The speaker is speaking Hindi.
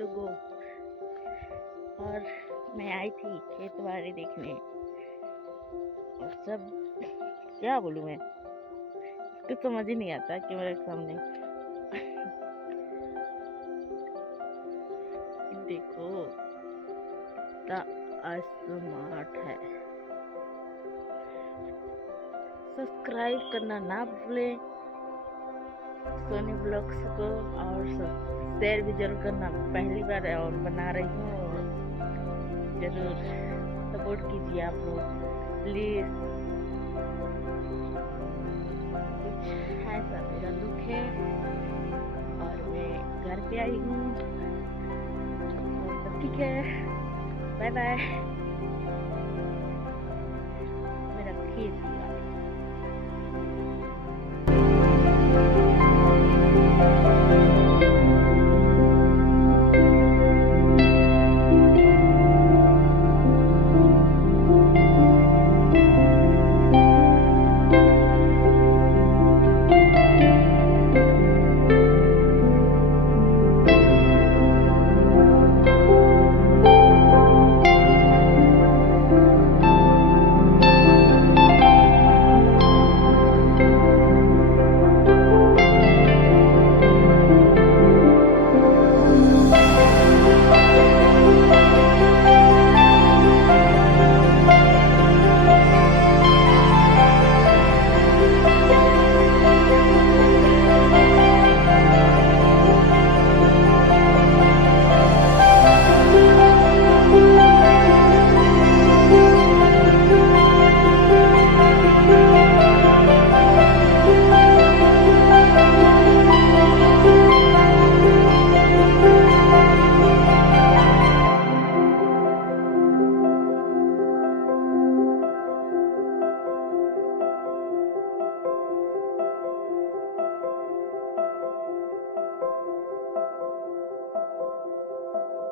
To go. और मैं आई थी खेतबाड़ी देखने, और सब क्या बोलूं मैं, कुछ समझ ही नहीं आता कि मेरे सामने देखो कितना स्मार्ट है। सब्सक्राइब करना ना भूलें सोनी ब्लॉग्स को, और शेयर भी जरूर करना। पहली बार और बना रही हूँ, और जरूर सपोर्ट कीजिए आप लोग प्लीज। कुछ ऐसा मेरा लुक है, और मैं घर पे आई हूँ। तो ठीक है, बाय बाय।